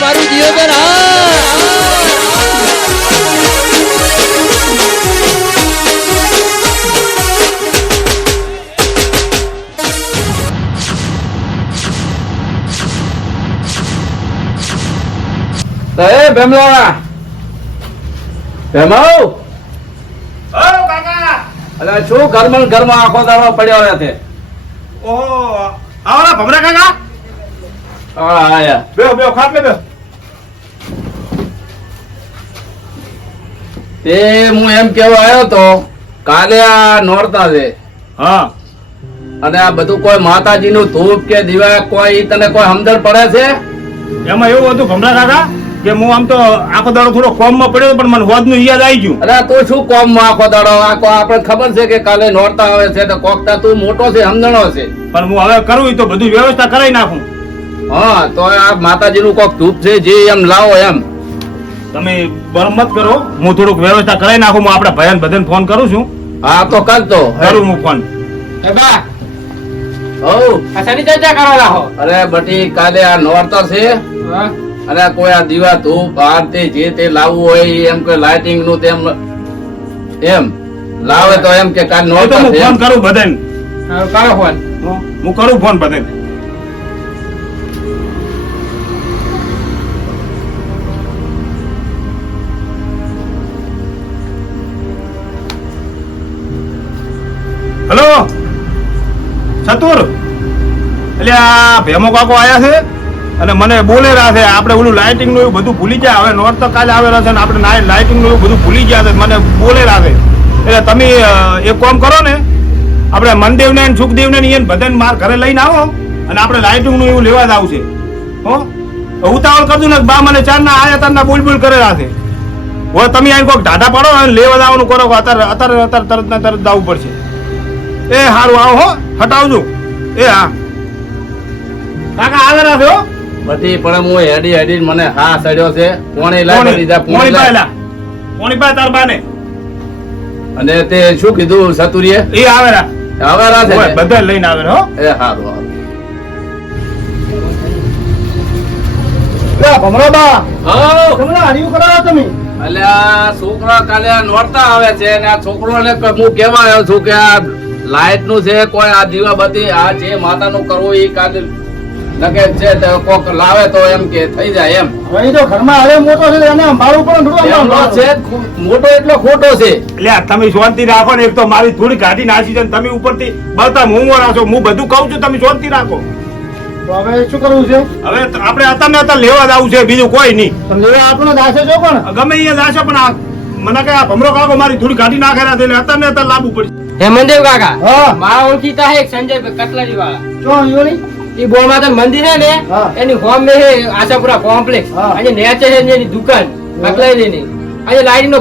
મારું જીવન ભેમલા ભેમાઉ કાકા અલે શું ઘરમાં આખો દાડો પડ્યો રહે છે ઓહો આવરા ભમરા કાકા હા આયા બેહો ખાટલે બેહો તે હું એમ કેવા આવ્યો તો કાલે આ નોરતા છે હા અને આ બધું કોઈ માતાજી નું ધૂપ કે દીવા કોઈ તને કોઈ સમજણ પડે છે એમાં એવું હતું ભમરા કાકા કે હું આમ તો આખો દાડો થોડો કોમમાં પડ્યો પણ મને હોદ નું યાદ આવી ગયું અરે તું શું કોમ માં આખો દાડો આપણે ખબર છે કે કાલે નોરતા આવે છે તો કોકતા તું મોટો છે સમજણો છે પણ હું હવે કરું તો બધું વ્યવસ્થા કરાવી નાખું હા તો આ માતાજી નું કોક ધૂપ છે જે એમ લાવો એમ તમે બરમ મત કરો હું થોડુંક વ્યવસ્થા કરાવી નાખું હું આપડા ભાઈ બધાને ફોન કરું છું હા તો કરતો કરું હું ફોન અરે બટી કાલે આ નોરતા છે અને કોઈ આ દીવા ધૂપ આરતી જે તે લાવવું હોય એમ કે લાઇટિંગ નું તેમ એમ લાવે તો એમ કે કાલ તો નોરતા હું છે ફોન કરું બધાને કરો ફોન હું કરું ફોન બધાને હેલો ચતુર એટલે આ ભેમો કાકો આયા છે અને મને બોલે રહ્યા છે આપણે ઓલું લાઇટિંગ નું એવું બધું ભૂલી જાય હવે નોટ તો કાલે આવેલા છે ને આપણે લાઇટિંગ નું એવું બધું ભૂલી ગયા છે મને બોલે રહ્યા છે એટલે તમે એક કામ કરો ને આપણે મનદેવ ને સુખદેવ ને એને બધાને માર ઘરે લઈને આવો અને આપણે લાઇટિંગ નું એવું લેવા જ આવશે હો ઉતાવળ કરજો ને બા મને ચાર ના આયા તારના બોલ બોલ કરે રહ્યા છે હવે તમે અહીં કોઈક ઢાઢા પાડો અને લેવા જવાનું કરો અત્યારે તરત ને તરત જવું પડશે એ હારું આવો હો હટાવજો એ હા કાકા આવે ના થયો બધી પણ હું હેડી મને હા સડ્યો છે પોણી લાવી દીધા પોણી લાવી. પોણી પાય તાર બાને અને તે શું કીધું સતુરીએ એ આવે રા હવે રાતે ઓય, બધા લઈને આવે હો એ હારું ભમરાબા હારું તમને હરિયું કરાવો તમે એટલે આ છોકરા કાલે આ નોરતા આવે છે અને આ છોકરોને હું કેવા આવ્યો છું કે આ લાઈટ નું છે કોઈ આ દીવાબત્તી આ જે માતા નું કરવું એ કાલે નકે છે તો કોક લાવે તો એમ કે થઈ જાય એમ અહીં તો ઘરમાં આવે મોટો છે એને મારું પણ એમ નો છે મોટો એટલો ખોટો છે એટલે તમે શાંતિ રાખો ને એક તો મારી થોડી ગાડી નાસી છે ને તમે ઉપરથી બળતા મૂંગો રાખો હું બધું કહું છું તમે શાંતિ રાખો તો હવે શું કરવું છે? હવે આપણે અત્યારે લેવા જ આવું છે બીજું કોઈ નહીં તો લેવા આપણો દાસે છો પણ ગમે અહીંયા જાશો પણ આ મને કે આ ભમરો કાકો મારી થોડી ગાડી નાખેલા છે એટલે અત્યારે લાવવું પડશે હેમંતદેવ કાકા હા મારા ઓળખીતા હે એક સંજય કટલરી વાળા જો યોની એ બોળમાતા મંદિર હે ને હા. એની હોમ મે હે આશાપુરા કોમ્પ્લેક્સ હા. અને નેચે છે એની દુકાન કટલરી ની આજે લાઈટ નો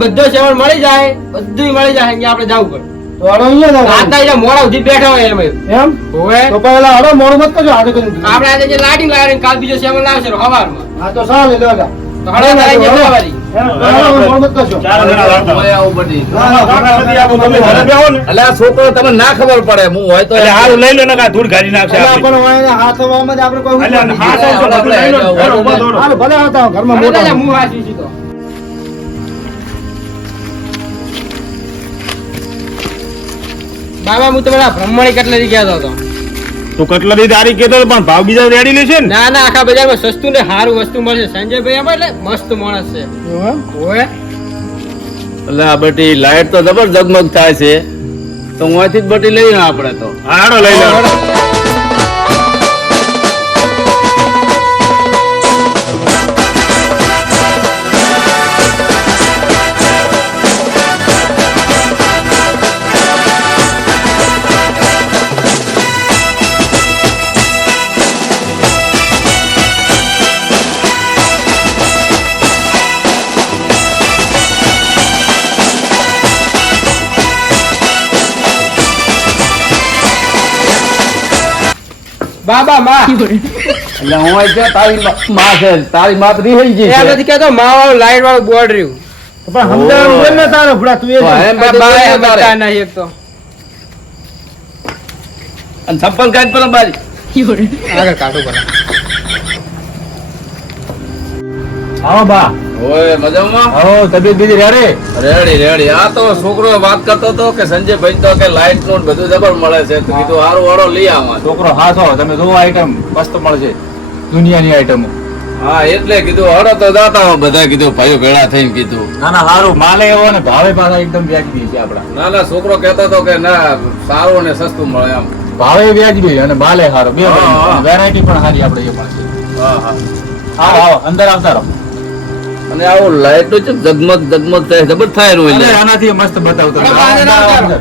બધો સેવન મળી જાય બધું મળી જાય અહીંયા આપણે જવું પડે તો હડો અહીંયા ના રાતના અહીંયા મોડા સુધી બેઠા હોય એમ એમ હોવે તો પહેલા હડો મોડું મત કરજો આજે કરી આપણે આજે જે લાઈટિંગ લાવીને કાલ બીજો સેવન લાવશે હવારમાં હા તો સારું લેવા તો હળે લાઈટ જવાવાળી મોડું મત કરજો ચાર જણા લાવતા. હોય આવું બધી ગણપતિ આપો, તમે ઘરે બેહો ને. એટલે આ છોકરો તમને ના ખબર પડે હું હોય તો એટલે હારું લઈ લો ને કાં ધૂળ ગાડી નાખશે એટલે આપણી. પણ વાયને હાથ વામાં જ આપણે કોઈ એટલે હાથ આવશે, બધું લઈ લો. હેલો, ઉભા થો. હાલો ભલે હતા ઘરમાં હળે મોટા હું હાચું છું તો બાબા હું તમારા બ્રહ્મણી કટલરી ગયા હતો તું કટલરી તારી કેતો હતો, પણ ભાવ બીજા રેડી લેશે ને ના ના આખા બજારમાં સસ્તું ને સારું વસ્તુ મળશે સંજયભાઈ એમાં એટલે મસ્ત માણસ છે હોવે એટલે આ બધી લાઈટ તો જબર ઝગમગ થાય છે તો હું અહીંથી જ બટી લઈને આપણે તો હાડો લઈ લો બાબા માં એટલે હું અહીં ક્યાં તારી માં છે તારી માં તો રહી ગઈ એ છે નથી કહેતો માં વાળું લાઈટ વાળું બોર્ડ રહ્યું પણ સમજાવવાનું બોલ ને તારે ભડા તું એ તો છે. એમ બધું બાબા બોલે એ તારે. બતા નહીં એક તો અને છપ્પન કાંઈ પેલા બારી આગળ કાઢું પડે આવો બા. ઓય મજામાં? આવો, તબિયત બીજી રેડી? રેડી. આ તો છોકરો વાત કરતો હતો કે સંજય ભાઈ તો કે લાઈટ નું ને બધું જબર મળે છે, તો કીધું હારું વાળો લઈ આવા. છોકરો હાસો, તમે જોવો આઈટમ મસ્ત મળશે, દુનિયાની આઈટમો. હા એટલે કીધું હડો તો જાતા હો બધા, કીધું ભાઈઓ ભેળા થઈને કીધું. ના ના, સારું માલે એવો ને ભાવે પાછા એકદમ વ્યાજબી છે આપડા. ના છોકરો કહેતો હતો કે ના સારું ને સસ્તું મળે એમ. ભાવે વ્યાજબી અને માલે સારો, બે હા. વેરાયટી પણ સારી આપણે એ મળશે. હા. આવો આવો, અંદર આવતા રહો. અને આવું લાઈટ નું જગમગ થાય, જબર થાય રહ્યું અરે, એટલે. આનાથી મસ્ત બતાવતો. અરે, બા, અંદર આવતા રહો.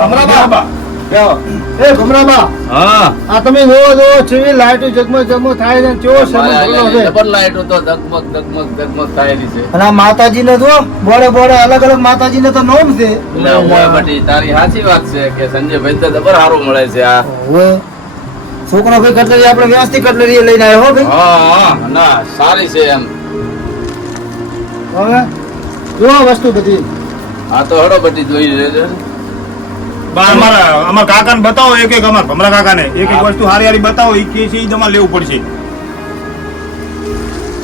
ભમરાબા. એ ભમરાબા, હા આ તમે જોવો ચેવી લાઈટો જગમગ થાય છે, કેવો સમય ભરેલો છે. જબર લાઈટો તો જગમગ થાયેલી છે. અને આ માતાજીને જો બોડે અલગ અલગ માતાજીને તો નામ છે. એટલે મોય બટી તારી સાચી વાત છે કે સંજય ભાઈ તો જબર સારું મળે છે આ. હવે છોકરો ભાઈ કટલેરી આપણે વ્યવસ્થિત કટલેરી લઈને આવ્યો હો ભાઈ. હા ના સારી છે એમ. હવે જો વસ્તુ બધી આ તો હડો બટી જોઈ લેજો. બા, અમારા કાકાને બતાવો એક અમારા ભમરા કાકાને એક વસ્તુ હારી હારી બતાવો, એ કે છે ઈ તમારે લેવું પડશે.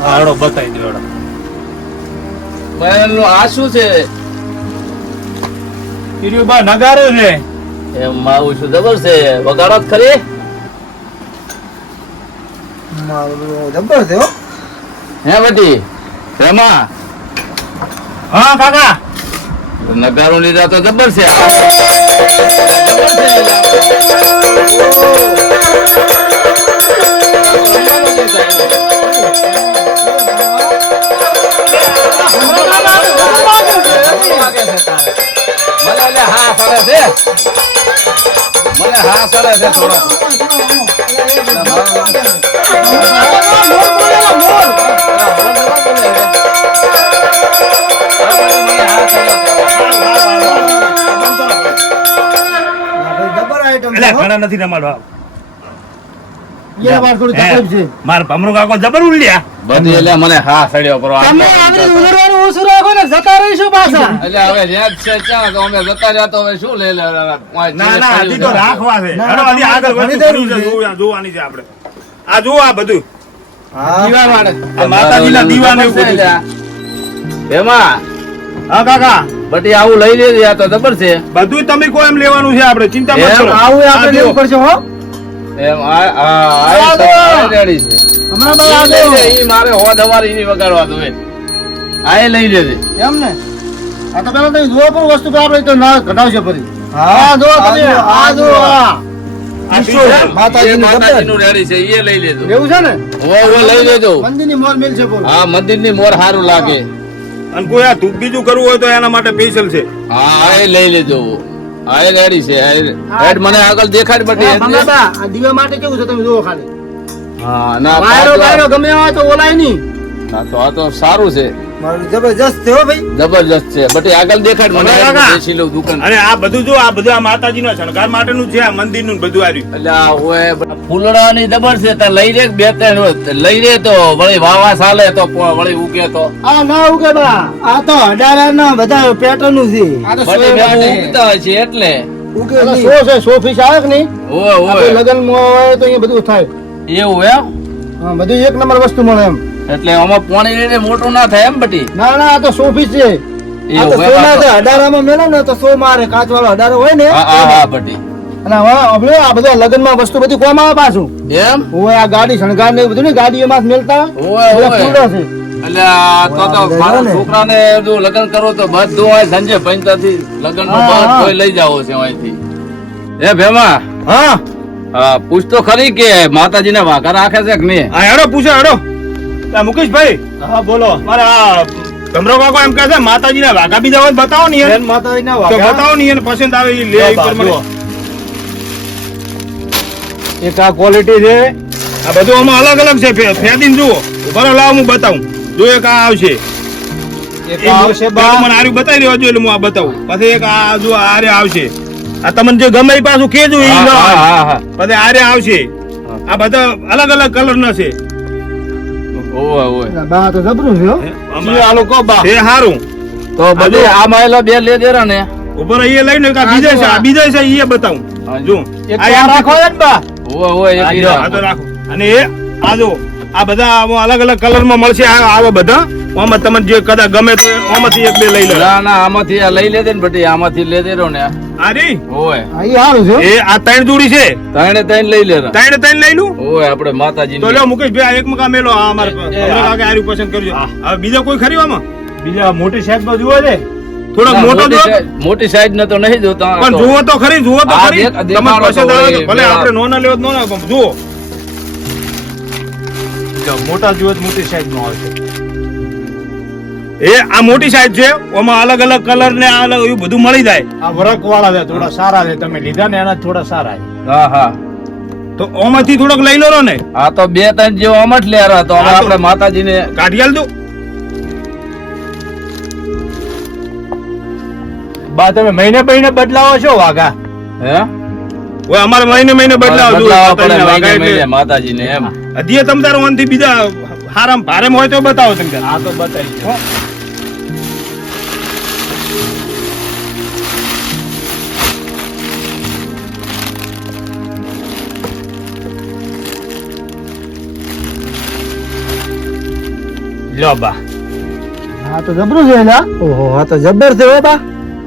હાડો બતાવી દો. મહેલનું આ શું છે? કીધું બા નગારો છે. એમ આવું શું જબર છે, વગાડો જ ખરી. જબર છે હો. હે બટી એમાં હા કાકા. નગારું લીધા તો જબર છે. મને હા સડે છે થોડો. જબર આઈટમ એટલે છે હો. ઘણા નથી રમાડવા. એ વાર થોડી તકલીફ છે. મારા ભમરો કાકો જબર ઉલ્યા. બધી એટલે મને હા સડ્યો કરો. તમે આવી ઉલરવાનું ઓછું રાખો ને જતા રહીશું પાછા. એટલે હવે રેત છે ક્યાં તો અમે જતા રહ્યા તો હવે શું લઈ લે. ના હજી તો રાખવા છે. ના, હેડો, ના, હજી આગળ ઘણી વસ્તુ જરૂર કરવી છે, છે. જોવાની છે આપણે. આ જુઓ આ બધું. હા દીવા વાળે. આ માતાજીના દીવાને એવું બધું છે. એમાં હા કાકા, બટી આવું લઈ લેજે, આ તો જબર છે. બધું તમે કોઈ એમ લેવાનું છે આપણે, ચિંતા મત એમ? કરો. આવું આપણે આ લેવું જુઓ. પડશે હો. એમ આ રેડી છે. હમણાં ઈ ભાઈ લઈ લે, આ ઈ મારે હોદ અમારે ઈની વગાડવા દો. આ એ લઈ લેજે. એમ ને આ તો પેલા તમે જુઓ પણ વસ્તુ તો આપણે તો ના ઘટાવશે ફરી. હા જો તમે આ જો આ આ ઈશ્વર, ટીશર્ટ. એ માતાજીનું માતાજીનું રેડી છે, ઈ લઈ લેજો. એવું છે ને ઓ લઈ લેજો. મંદિરની મોર મિલ છે બોલો. હા મંદિરની મોર સારું લાગે. અને કોઈ આ ધૂપ બીજું કરવું હોય તો એના માટે સ્પેશિયલ છે. હા એ લઈ લેજો. આ એ રેડી છે. હેડ મને આગળ દેખાડ બટી. હા, ભમરાબા, આ દીવા માટે કેવું છે તમે જુઓ ખાલી હા ના વાયરો પાછો- વાયરો ગમે એવા હોય તો ઓલાય નહીં. ના તો આ તો સારું છે, મારું જબરજસ્ત છે હો ભાઈ. જબરજસ્ત છે. બટી આગળ દેખાડ મને. બરાબર, કાકા. બેસી લઉં દુકાન. અને આ બધું જો આ બધું આ માતાજીના શણગાર માટેનું છે, આ મંદિરનું બધું આવ્યું. એટલે આ હોય ફૂલડાની જબર છે. તાર લઈ રે બે ત્રણ લઈ રે તો વળી વાવા ચાલે તો વળી ઉગે તો આ ના ઉગે બા, આ તો અડારાના બધા પેટર્ન નું છે. આ તો બટી સોય ભેગું માટે. ઉગતા હોય છે એટલે ઉગે સો છે, 100 પીસ આવે કે નહીં? ઓય આપણે ઓય લગનમાં હોય તો અહીંયા બધું થાય. એવું એમ. હા, બધું એક નંબર વસ્તુ મળે એમ. એટલે આમાં પાણી રેડે મોટું ના થાય એમ બટી. ના ના આ તો 100 પીસ છે. આ તો એવું એમ. સોના છે, અડારામાં મેલો ને તો 100 મારે, કાચ વાળો અડારો હોય ને. હા હા હા બટી અને હવે આપણે આ બધા લગનમાં વસ્તુ બધી કોમ આવે પાછું. એમ. હોય આ ગાડી શણગાર ને એવું બધું ને ગાડીઓમાં જ મેલતા ઓય બધા ઓય ફૂલો છે. એટલે આ તો વાહ, બધા મારા ને. છોકરાને જો લગ્ન કરો તો બધું હોય સંજય પંચાયતી લગ્ન નું હા, હા. બધું લઈ જાવો છે અહીંથી. એ ભેમા હા હા પૂછ તો ખરી કે માતાજીને વાઘા રાખે છે કે નહીં? આ હેડો પૂછો હેડો. આ મુકેશભાઈ, હા બોલો. મારે આ ભમરો કાકો એમ કહે છે માતાજીના વાઘા બીજા હોય તો બતાવો ને યાર. બેન માતાજીના તો વાઘા. બતાવો ને એને પસંદ આવે એ લે જો એ બા, પ્રમાણે. જો. એક આ ક્વોલિટી છે. આ બધું આમાં અલગ અલગ છે. ફેદીને જુઓ. બરો લાવ હું બતાવું. જો એક આ આવશે. એક આ આવશે બા. પેલું મને આર્યું બતાવી દેવા જોઈએ એટલે હું આ બતાવું. પછી એક આ જો આરે આવશે. આ તમને જે ગમે એ પાછું કેજો એ હા, લો. હા, હા, હા. પછી આરે આવશે. આ બધા અલગ અલગ કલર ના છે. ઓય ઓય બા તો જબરું છે હો. આમાં આ લોકો બા. એ હારું. તો બધી આ માયલો બે લે દેરા ને ઉપર અહીંયા લઈને એક આ બીજા છે. આ બીજા છે એ બતાવું. હા, જો એક આ તો એમ રાખો ને બા. ઓવે ઓવે એક આ હીરા. આ તો રાખો અને એ આ જો આ બધા આમાં અલગ અલગ કલરમાં મળશે આવા બધા આમાં તમને જે કદાચ ગમે તો આમાંથી એક બે લઈ લો ના ના આમાંથી આ લઈ લેજે ને બટી આમાંથી લઈ દેરો ને આ રી ઓવે આ ઈ સારું છે એ આ ત્રણ જોડી છે ત્રણે લઈ લેરા ત્રણ ત્રણ લઈ લઉં ઓવે આપણે માતાજી તો લ્યો મુકેશભાઈ આ એક મકા મેલો આ અમારે હમણાં કાકે આર્યું પસંદ કરજો હવે બીજા કોઈ ખરી આમાં બીજા મોટી સાઈઝ માં જુઓ છે. થોડોક મોટો જો મોટી સાઈઝ ને તો નહીં જોતા આ પણ તો. જુઓ તો ખરી જુઓ તો આ ખરી દેખ- તમને દેખાડો પસંદ તો આવે તો હોય, ભલે બે આપણે નોના લેવો તો નોના પણ જુઓ જો મોટા જુઓ તો મોટી સાઈઝ નો આવશે. એ આ મોટી સાઈઝ છે આમાં અલગ અલગ કલર ને આ અલગ એવું બધું મળી જાય આ વરક વાળા છે, થોડા સારા છે. તમે લીધા ને એના થોડા સારા છે. હા હા તો આમાંથી થોડોક લઈ લો ને આ તો બે ત્રણ જેવો આમ જ લેરા તો હવે આ તો- આપણે માતાજીને કાઢી આલ દો બા તમે મહિને મહિને બદલાવો છો વાઘા? હે ઓય અમારે મહિને મહિને બદલાવ બદલાવવા પડે જોઈએ મહિને મહિને એટલે માતાજીને એમ હજી તમ તારો ઓનથી બીજા હારામ ભારેમ હોય તો બતાવો તમે આ તો બતાવી દો. લ્યો બા. આ તો જબરું છે એલા ઓહો આ તો જબર છે હો બા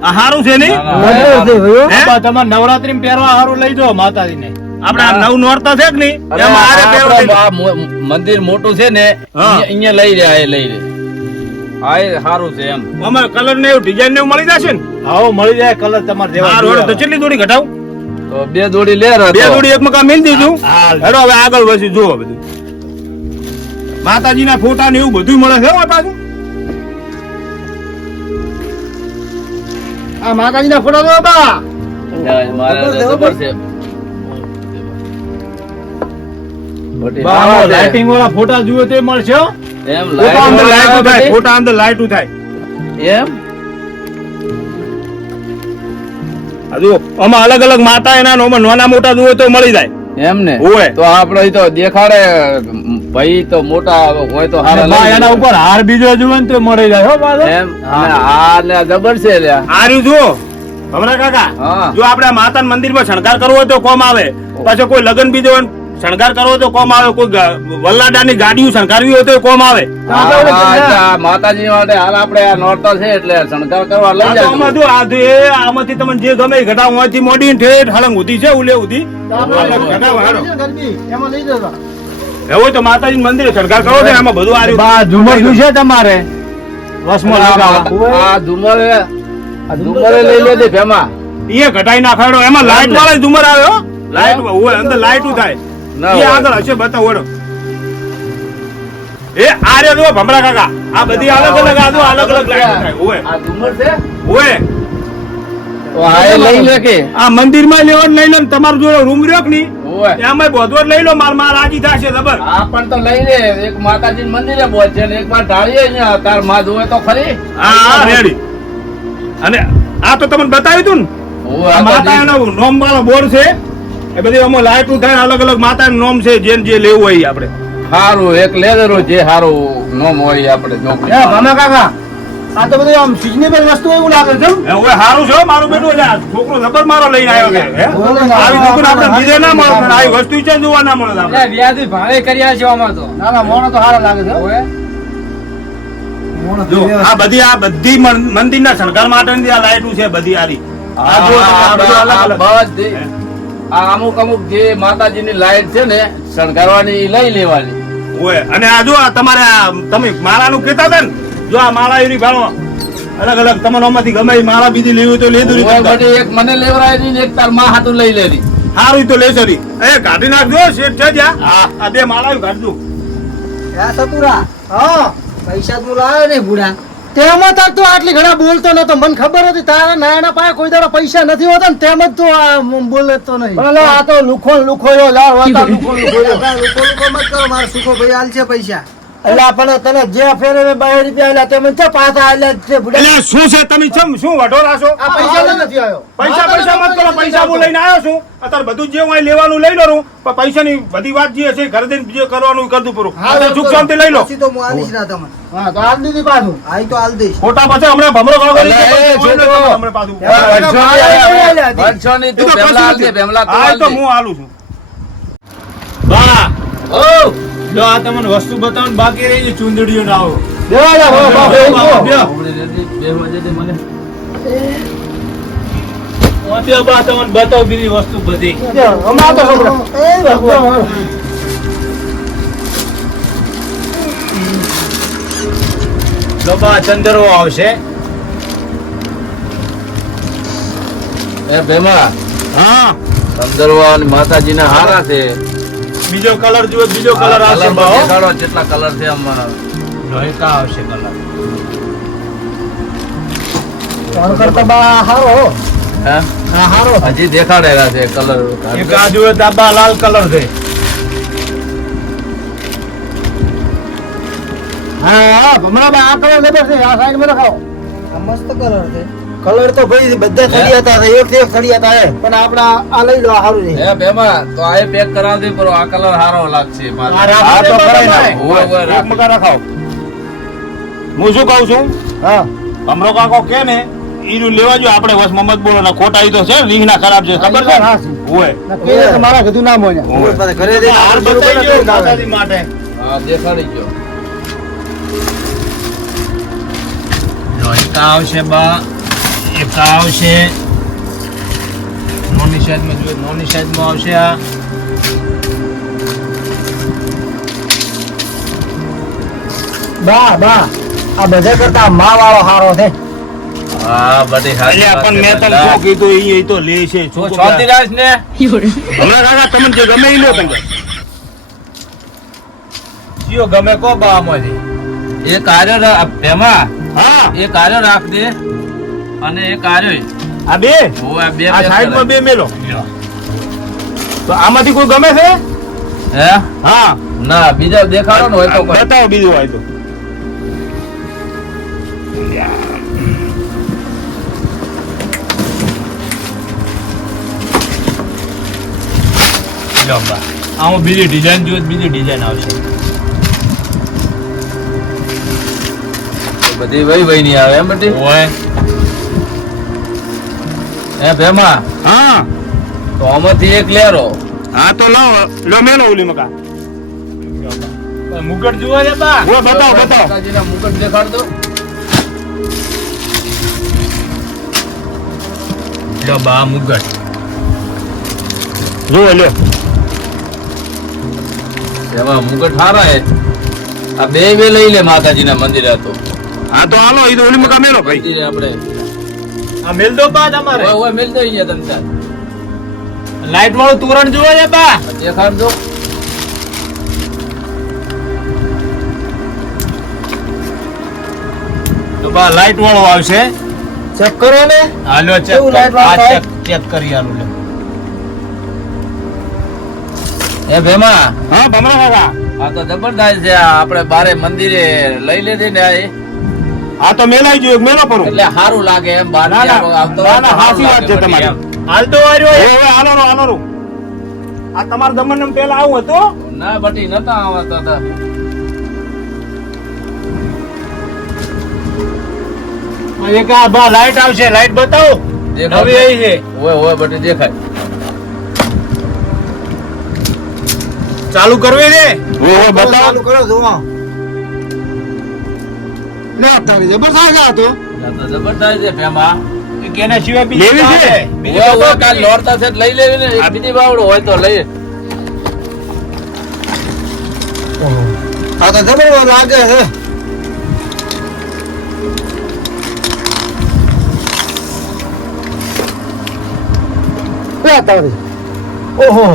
આ હારું છે નહીં ના, ના, જબર છે ભાઈ હે? બા, તમારે નવરાત્રી પહેરવા સારું લઈ દો માતાજીને. આપણે આ નવ નોરતા છે કે નહીં અરે એમાં હારે આ પહેરવા આપણે આ મંદિર મોટું છે ને હા. અહીંયા લઈ રહ્યા એ લઈ રે હા એ સારું છે એમ અમારે કલર ને એવું ડિઝાઇન ને એવું મળી જશે ને આવો મળી જાય કલર તમારે જેવા હારું હેડો તો જોઈએ. કેટલી જોડી ઘટાવ તો બે જોડી લે બે જોડી એક મકા મેલ દીધું હા. હેડો હવે આગળ વધી જુઓ બધું માતાજીના ફોટા ને એવું બધું મળે છે હો પાછું આ માતાજીના ફોટો જો બા મારે તો જબર છે બટી બા, સારા છે. લાઇટિંગ વાળા ફોટા જુઓ તે મળશે હો. એમ ફોટા અંદર લાઈટું થાય લાઈટ ફોટા અંદર લાઈટું થાય એમ આ જુઓ આમાં અલગ અલગ માતા એના આમાં નાના મોટા જુઓ તો મળી જાય એમ ને હોય. તો આપણે ઈ તો દેખાડે ભાઈ તો મોટા હોય તો હારા અને બા, લઈ એના લેજો. ઉપર હાર બીજો જુઓ ને તો મળી જાય હો પાછો. એમ અને આ ને આ જબર છે લ્યા આ રહ્યું જુઓ હમણાં કાકા હા. જો આપણે માતા મંદિરમાં શણગાર કરવો હોય તો કોમ આવે પાછો કોઈ લગન બીજો હોય ને શણગાર કરવો હોય તો કોમ આવે કોઈ વલ્લાડાની ગાડીઓ શણગારવી હોય તો કોમ આવે આ માતાજી માટે હાલ આપણે આ નોરતા છે એટલે શણગાર કરવા લઈ આ તો આમાં જાય જો આ જો એ આમાંથી તમને જે ગમે એ ઘટાડો હોયથી મોડી ને ઠેઠ હળંગ ઉધી છે ઉલે ઉધી ઘટાડો હાડો ગરબી એમાં લઈ જજો એવું હોય તો માતાજી મંદિરે શણગાર કરવો છે આમાં બધું આ રહ્યું. બા, ઝુમર જોઈશે તમારે વસમાં લગાવવા. આ ઝુમરે લઈ લેજે ભેમા એ ઘટાઈ નાખાડો એમાં લાઈટ વાળા ઝુમર આવે હો લાઈટ હોય અંદર લાઈટ થાય ના એ હોય. આગળ હશે બતાવો હેડો. એ આ રે જો ભમરા કાકા આ બધી અલગ અલગ આ જો અલગ અલગ લાઈટ થાય હોય આ ઝુમર છે હોય તો આ એ લઈ લે કે આ મંદિરમાં લેવા લઈ લો ને તમારું જો રૂમ રહ્યો કે નહીં ઓય એમાં બોધવો લઈ લો માર રાજી થશે જબર આ પણ તો લઈ લે એક માતાજી મંદિરે બોલ છે ને એક વાર ઢાળીએ અહીંયા તાર માં જોવે તો ખરી હા રેડી અને આ તો તમને બતાવ્યું તું ને ઓય, આ આ તો માતાનો નોમ વાળો બોર્ડ છે એ બધી આમાં લાઈટું થાય અલગ અલગ માતાનું નોમ છે જેને જે લેવું હોય એ આપણે હારું એક લેદરો જે હારું નોમ હોય આપણે હે ભામા કાકા આ તો બધું આમ સિઝનેબલ વસ્તુ એવું લાગે છે એ ઓય હારું છે હો, મારું બેટું એટલે આ છોકરો જબર મારો લઈને આવ્યો કે હે? આવી દુકાન આપણે બીજે ના મળે પણ આવી વસ્તુ છે ને જોવા ના મળે આપણે વ્યાજબી ભાવે કર્યા છે આમાં તો ના ના મોણો તો સારા લાગે છે હો. મોણો તો જો આ બધી મંદિરના શણગાર માટેની આ લાઈટું છે બધી આરી આ જુઓ તમે, આ બધું અલગ અલગ બધી આ અમુક અમુક જે માતાજીની લાઈટ છે ને શણગારવાની ઈ લઈ લેવાની ઓય અને આ જો આ તમારે આ તમે માળાનું કહેતા હતા ને જો આ માળા એની ભાળો અલગ અલગ તમને આમાંથી ગમે એ માળા બીજી લેવી હોય તો લેતું ઓય બધી એક મને લેવરાય ની ને એક તાર માં હાથું લઈ લેવી સારું તો લેશો રી એ કાઢી નાખજો શેઠ છે જ્યાં આ બે માળા કાઢજો હે સતુરા હા પૈસા તું લાવ્યો નહીં બુડા તેમાં તાર તું આટલી ઘણા બોલતો નતો મને ખબર હતી તારા નાના પાસે કોઈ દાડો પૈસા નથી હોતા ને તેમ જ તું આ બોલતો નહીં આ તો લુખો યો લાવ વાતા લુખો મત કરો મારે સુખો ભાઈ હાલ છે પૈસા એટલે પણ તને જે ફેરે 22 રૂપિયા આલ્યા તે મને ચા પાછા આલ્યા છે બુડા. એટલે શું છે તમે શું વઢો રાશો? આ પૈસા નથી આવ્યો. પૈસા મત કરો. પૈસા હું લઈને આવ્યો છું. અત્યારે બધું જે હું લેવાનું લઈ લઉં. પણ પૈસાની બધી વાત જે છે ઘરે જઈને જે કરવાનું કરતું પૂરું. અત્યારે સુખ શાંતિ લઈ લો. પછી તો હું આલીશ ના તમને. હા તો આલ દીધી પાછું. હા ઈ તો આલ દઈશ. ખોટા પછી હમણાં ભમરો ખાવ કરી અલે, એ છોકરો. હમણાં પાછું. બંધશોની તું ભેમલા આલજે, ભેમલા તું હા, એ તો આલજે. હું આલું છું. બા ઓ જો આ તમને વસ્તુ બતાવું બાકી રહી છે ચુંદડીઓ ના આવો દેવા જા, હો, બાપ, એ જો. બા તમને બતાવ બીજી વસ્તુ બધી હમણાં તો છોકરા. એ ભગવાન. જો બા ચંદરો આવશે એ ભેમા હા, ચંદરવા અને માતાજીના હારા છે. બીજો કલર જુઓ. બીજો કલર આવશે કલરમાં બા, હો. દેખાડો જેટલા કલર છે આમાં. લોહીકા આવશે કલર ફોન કરતા બા હારો હો. હે? હા હારો. હજી દેખાડેલા છે કલર. એક આ જુએ તો આ બા લાલ કલર છે હા હમણાં બા આ કલર જબર છે. આ સાઈડ માં રખાવો. આ મસ્ત કલર છે. કલર તો ભાઈ બધા સળિયાતા છે. એક થી એક સળિયાતા છે. પણ આપડા આ લઈ લો, આ હારું છે. હે ભેમા તો આ પેક કરાવજે પણ આ કલર હારો લાગશે. હા, તો કરાઈ નાખો. હોય, હોય, એક રાખો. મકા રખાવો. હું શું કહું છું? હા ભમરો કાકો કે ને ઈનું લેવા જો આપણે વસ મમત બોલો ના ખોટા ઈ તો છે રીંગ ના ખરાબ છે ખબર છે હા, છે. હોય ના પેલે તો મારા કીધું ના મોન્યા. હોય. પાછા ઘરે જઈને હાર આપણે બતાવી શરૂ દો કરી માતાજી માટે. હા દેખાડી ગયો. લોહીકા આવશે બા એક આ આવશે નોની સાઈડમાં જોઈએ નોની સાઈડમાં આવશે આ બા બા આ બધા કરતા મા વાળો હારો છે. હા બધી હારી અલ્યા વાત પણ છે મેં તમને બધા. શું કીધું ઈ તો લે છે તું શાંતિ રાખ ને. હમણાં કાકા તમને જે ગમે ઈ લો તમે. જીઓ ગમે કો બા આમાંથી એ કાર્ય ભેમા હા, એ કાર્ય રાખ દે અને એ કાર્ય આ બે આ બે આ pack સાઈડમાં કરાય. બે મેલો તો આમાંથી કોઈ ગમે છે? હે હા, ના બીજા દેખાડો ને હોય તો કોઈ. બતાવો બીજું હોય તો. લો બા આમાં બીજી ડિઝાઇન જોઈએ તો બીજી ડિઝાઇન આવશે બધી વહી વહી ની આવે એમ બધી. હોય હે ભેમા હા તો આમાંથી એક લેરો. હા તો લો મેલો ઓલી મકા. મુકટ જુઓ છે બા ઓ બતાવો બતાવો. માતાજીના મુકટ દેખાડ દો. લો બા મુકટ જુઓ લ્યો. એમાં મુકટ હારા હે. આ બે બે લઈ લે માતાજીના મંદિરે તો. હા તો હાલો ઈ તો ઓલી મકા મેલો ભાઈ. મંદિરે આપણે આ મેલ દો બા તમારે હોય હોય મિલ દઈ તમ તાર. લાઈટ વાળું તોરણ જુઓ છે બા દેખાડ દો. તો બા લાઈટ વાળો આવશે ચેક કરો ને. હાલો ચેક કેવું light વાળું થાય? ચેક કરી આલું લે એ ભેમા હા ભમરા કાકા. આ તો જબરદસ્ત છે. આ આપણે બારે મંદિરે લઈ લેજે ને આ એ. હા તો મેલાઈ જો મેલો પરું. એટલે સારું લાગે એમ બહાર ના, ના, આવતો ના, ના, સારું સાચી વાત લાગે છે બધી તમારી. એમ. હાલ તો વાર્યો હવે હાલો રો. આ તમારા દમન પેલા આવું હતું. ના બટી નતા આવતા હતા. એક આ બા લાઈટ આવશે લાઈટ બતાવો દેખાડ નવી આવી છે હોય હોય બટી દેખાય. ચાલુ કરવી છે ઓહો બતાવો. ચાલુ કરો જોવા. લે તારી જબર સાગા હતો. આ તો જબરદસ્ત છે ભેમા. કે એના સિવાય બીજી લેવી છે? છે બીજી હોય હોય બતાવો કાલ બીજી. નોરતા છે તો લઈ લેવી ને. એક બીજી બાવડું હોય તો લઈ. આ તો જબર લાગે છે. લે તારી. ઓહો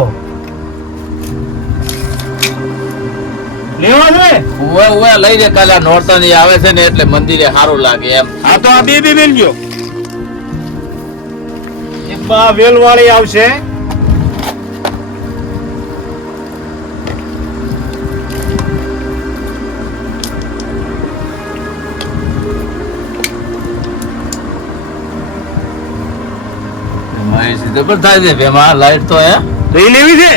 લેવા છે? હોય હોય લઈ લે કાલે આ નોરતા ની આવે છે ને એટલે મંદિરે સારું લાગે એમ. હા તો આ બે મેલજો. એક બા વેલ વાળી આવશે જબર થાય છે ભેમા લાઈટ તો હે લઈ લેવી છે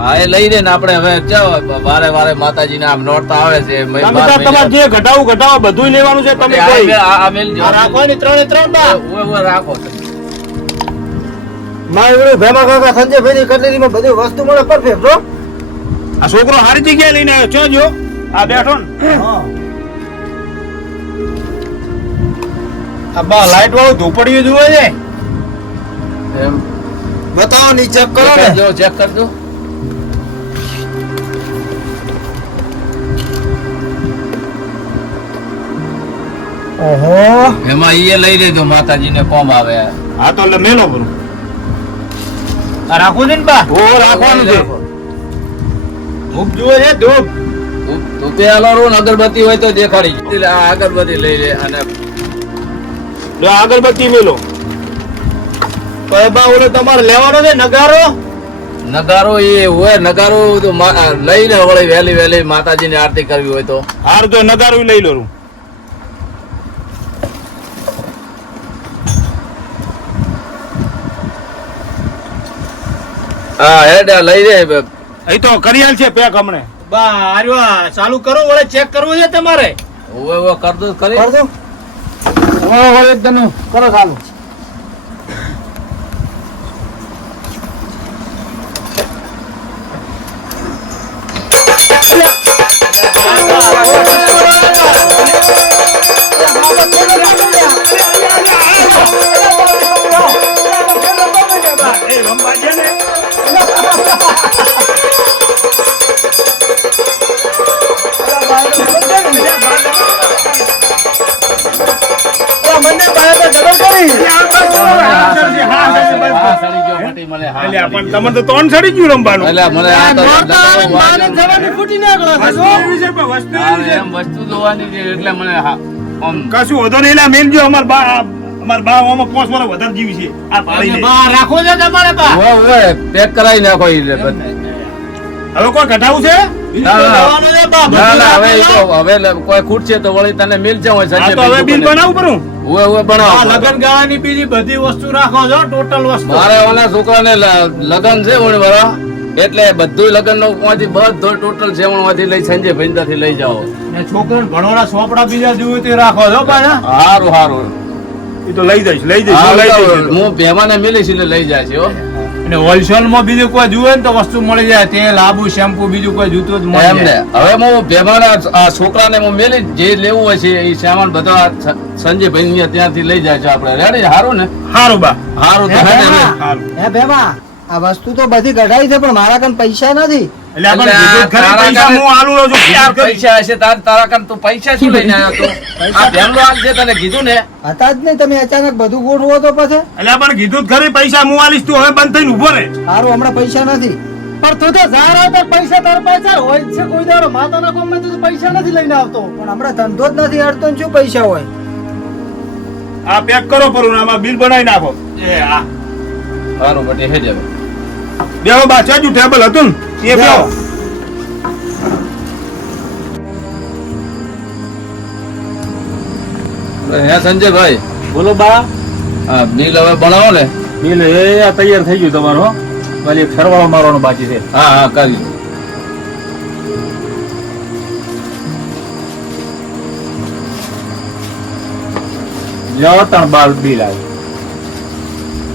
હા એ લઈ લે ને આપણે હવે ચાલો વારે વારે માતાજી ને આમ નોરતા આવે છે તમે તાર તમારે જે ઘટાવું બધું લેવાનું છે તમે કોઈ આ મેલ આ રાખો ને 3 બા ઓય રાખો મારે ભેમા કાકા સંજયભાઈ ની કટલેરીમાં બધી વસ્તુ મળે પરફેક્ટ હો. આ છોકરો સારી જગ્યાએ લઈને આવ્યો છો જો આ બેઠો ને હા આ બા લાઈટ વાળું ધોપડિયું જુએ છે એમ બતાવો ની ચેક કરો ને જો ચેક કરજો ઓહો એમાં ઈ લઈ લેજો માતાજી ને કોમ આવે હા તો એટલે મેલો ભરું આ રાખો ને બા ઓ રાખવાનું છે ધૂપ જુએ છે ધૂપ તું તે અલારું અગરબત્તી હોય તો દેખાડી એટલે આ અગરબત્તી લઈ લે અને જો અગરબત્તી મેલો બા ઓલો તમારે લેવાનો છે નગારો નગારો એ હોય નગારો તો લઈ લે વળી વહેલી વહેલી માતાજી ની આરતી કરવી હોય તો હાર તો નગારું લઈ લઉં હા હેડ આ લઈ લે અહીં તો કરિયાલ છે પેક હમણે બા આર્યો ચાલુ કરો વળે ચેક કરવું છે તમારે ઓવે કર દો કરી કર દો ઓ એકદમ કરો ચાલુ પણ તમને તો ત્રણ સડી ગયું રમવાનું એટલે મને આ તો ફૂટી નીકળે વસ્તુ જોવાની છે એટલે મને આમ કશું વધો નહીં લા મેલ જો અમાર બા આમાં 5 વર્ષ વધારે જીવી છે આ પાડી લે બા રાખો છે તમારે બા ઓવે પેક કરાવી નાખો ઈ લે હવે કોઈ ઘટાવું છે લેવાનો છે બા ના ના હવે ઈ તો હવે કોઈ ખૂટ છે તો વળી તને મિલ છે હોય આ તો હવે બિલ બનાવું પડું ઓવે બનાવો લગન ગાવાની બીજી બધી વસ્તુ રાખો છો ટોટલ વસ્તુ મારે ઓલા છોકરાને લગન છે ઓણી વાળા એટલે બધું લગન નો માંથી બધો ટોટલ સેવણ માંથી લઈ સંજય ભાઈ લઈ જાઓ છોકરાને ભણવાના ચોપડા બીજા જોઈએ તે રાખો છો પાછા હારું હારું એ તો લઈ જઈશ હું ભેમાને મિલીશ એટલે લઈ જાય છે હો અને હોલસેલ માં બીજું કોઈ જોઈએ ને તો વસ્તુ મળી જાય તેલ આબુ શેમ્પુ બીજું કોઈ જોતું જ મળી એમને જાય હવે હું ભેમાના આ છોકરાને હું મેલી જે લેવું હોય છે એ સામાન બધા સંજય ભાઈ ત્યાંથી લઈ જાય છે આપણે રેડી હારું ને હારું બા હારું તો હે ને હે ભેમા આ વસ્તુ તો બધી કઢાઈ છે પણ મારા કન પૈસા નથી એટલે આપણે કીધું ખરી પૈસા હું આલું છું યાર પૈસા હશે તારા કાન તું પૈસા શું લઈને આવ્યો તો આ ભેમલો આલ છે તને કીધું ને હતા જ નહીં તમે અચાનક બધું ગોઠવો તો પછી એટલે આપણે કીધું જ ખરી પૈસા હું આલીશ તું હવે બંધ થઈને ઉભો રહે સારું હમણાં પૈસા નથી પણ તું તો ઝાર આવતા પૈસા તાર પૈસા હોય જ છે કોઈ દાડો માતાના કોમમાં તું પૈસા નથી લઈને આવતો પણ હમણાં ધંધો જ નથી અડતો ને શું પૈસા હોય આ પેક કરો પરું આમાં બિલ બનાવી નાખો એ આ હારું બટી હે જાવ બેહો બા ચાજુ ટેબલ હતું ને એ બેહો હે સંજયભાઈ બોલો બા હા બિલ હવે બનાવો ને બિલ એ આ તૈયાર થઈ ગયું તમારો હો. ખાલી એક સરવાળો મારવાનો બાકી છે હા હા કરી જાઓ ત્રણ બાર બિલ આવે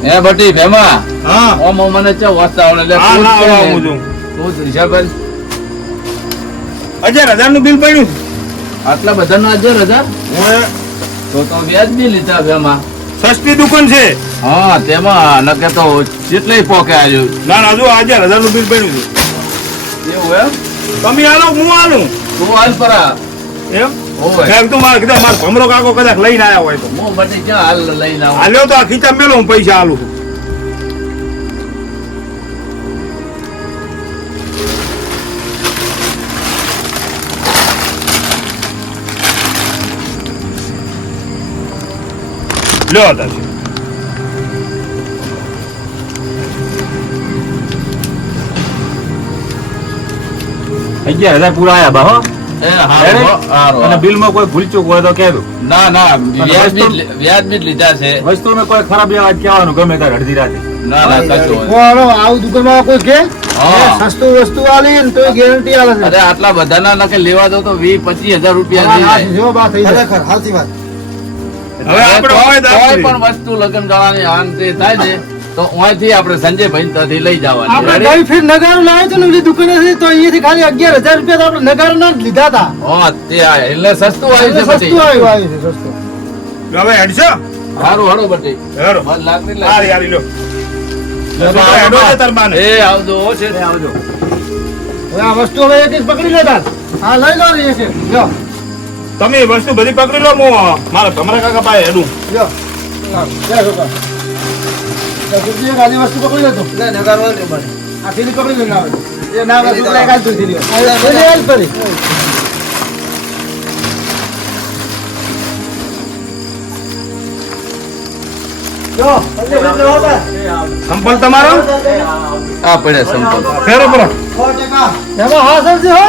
હે બટી ભેમા હા ઓમ મને ચા વાસ્તા આવડે એટલે હા તું ના જ કે આવું ને. છું તું જ હિસાબ જ. 1000 નું બિલ પડ્યું આટલા બધાના 1000 ઓય, તો વ્યાજબી લીધા ભેમા સસ્તી દુકાન છે હા તેમાં નકે તો જેટલી પોકે આવ્યું ના ના જો 1000 નું બિલ પડ્યું છે એવું એમ તમે આલો હું આલું તું હાલ પરા એમ ઓય એમ તો મારે કીધા માર ભમરો કાકો કદાચ લઈને આયા હોય તો હું બટી ક્યાં હાલ લઈને આવું હાલ્યો તો આ ખીચા મેલો હું પૈસા આલું છું લ્યો હતા 11,000 પૂરા આયા બા હો એ હારું હો, હારું. અને બિલમાં કોઈ ભૂલચૂક હોય તો કહેજો ના ના વ્યાજબી જ લીધા છે વસ્તુમાં કોઈ ખરાબ અવાજ કહેવાનું ગમે ત્યારે અડધી રાતે ના ના કશું હોય. બોલો, આવું દુકાનમાં કોઈ કે હા. સસ્તું વસ્તુ આલી ને તોય ગેરંટી આલે છે. અરે આટલા બધાના નકે લેવા દો તો 20-25 હજાર રૂપિયા થઈ જાય. જો બા થઈ જાય. ખરેખર હાલતી વાત. હવે આપણે કોઈ હોય દાખલી. પણ વસ્તુ લગ્ન ગાળાની આન તે થાય છે તો અહીંથી આપણે સંજયભાઈ ત્યાંથી લઈ જવાની. આપણે Ready? ગઈ ફેર નગારો લાવ્યો તો ને ઓલી દુકાનેથી, તો અહીંયાથી ખાલી 11,000 રૂપિયા તો આપણે નગારોના જ લીધા હતા. હા, તે આ એટલે સસ્તું આવ્યું છે સસ્તું બધી. આવ્યું છે, સસ્તું. હવે હેડશો હારું હારું બધી. હેરો મને લાગતી જ હારી લાગતી. હારી લો છોકરા હેડો છે તાર બાને. એ આવજો હો છે. હવે આ વસ્તુ હવે એક એક પકડી લેતા. હા, લઈ લો ને એક એક. લ્યો, તમે વસ્તુ બધી પકડી લો, હું મારા ભમરા કાકા પાસે હેડું. લ્યો. લાવ, લે છોકરા. લે, ગુરજી, એક આજી વસ્તુ પકડી લેતો. આ થેલી પકડી લઈને આવે. એ ના આવે, છોકરા, એક આજ દૂધ થેલી. થેલી આજ પડી. જો, એટલે હોતા. સંપલ તમારો આ પડે સંપલ. ફેરો બરો. એમાં હા સમજી હો.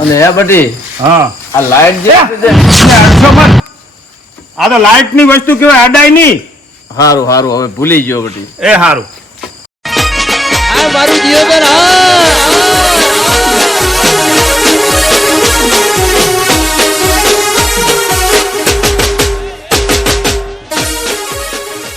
અને એ બધી હા આ લાઈટ જે હેડશો મત. આ તો લાઈટ ની વસ્તુ કેવાય, અડાય નહીં. હારું હારું હવે ભૂલી ગયો બધી. એ હારું. આ મારું જીવન